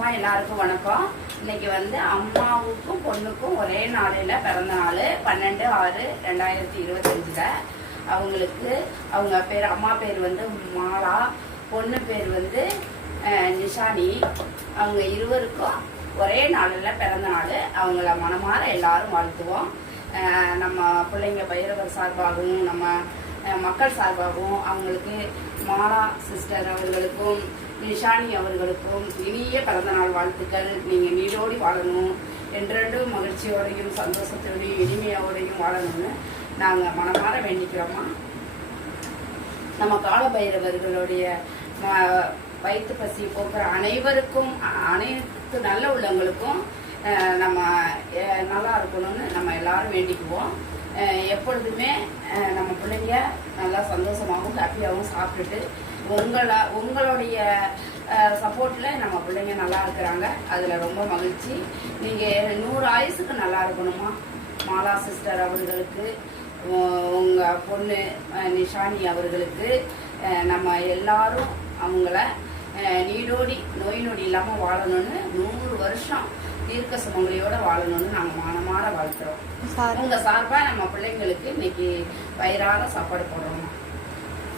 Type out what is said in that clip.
அம்மா எல்லாருக்கும் வணக்கம். இன்னைக்கு வந்து அம்மாவுக்கும் பொண்ணுக்கும் ஒரே நாளையில பிறந்த நாள். பன்னெண்டு ஆறு ரெண்டாயிரத்தி இருபத்தஞ்சுல. அவங்களுக்கு அவங்க பேர் அம்மா பேர் வந்து மாலா. பொண்ணு பேர் வந்து அஹ், நிஷானி. அவங்க இருவருக்கும் ஒரே நாளில் பிறந்த நாள். அவங்கள மனமாற எல்லாரும் வாழ்த்துவோம். நம்ம பிள்ளைங்க பைரவர் சார்பாகவும் நம்ம மக்கள் சார்பாகவும் அவங்களுக்கு மாலா சிஸ்டர் அவர்களுக்கும் நிஷானி அவர்களுக்கும் இனிய பிறந்தநாள் வாழ்த்துக்கள். நீங்கள் நீடோடி வாழணும். என்றென்றும் மகிழ்ச்சியோடையும் சந்தோஷத்தோடையும் இனிமையோடையும் வாழணும்னு நாங்கள் மனமாற வேண்டிக்கிறோமா நம்ம காலபைரவர்களுடைய வயிற்று பசி போக்குற அனைவருக்கும் அனைத்து நல்ல உள்ளவங்களுக்கும் நம்ம இருக்கணும்னு நம்ம எல்லாரும் வேண்டிக்குவோம். எப்பொழுதுமே நம்ம பிள்ளைங்க நல்லா சந்தோஷமாகவும் ஹாப்பியாகவும் சாப்பிட்டுட்டு உங்கள உங்களுடைய சப்போர்ட்டில் நம்ம பிள்ளைங்க நல்லா இருக்கிறாங்க. அதில் ரொம்ப மகிழ்ச்சி. நீங்கள் நூறு ஆயுசுக்கு நல்லா இருக்கணுமா? மாலா சிஸ்டர் அவர்களுக்கு உங்கள் பொண்ணு நிஷானி அவர்களுக்கு நம்ம எல்லாரும் அவங்கள நீடோடி நோய் நொடி இல்லாமல் வாழணும்னு நூறு வருஷம் தீர்க்க சுமங்கலியோட வாழணும்னு நாங்கள் மனமாற வாழ்த்துறோம். சார். உங்க சார்பா நம்ம பிள்ளைங்களுக்கு இன்னைக்கு வயிறார சாப்பாடு போடுறோம்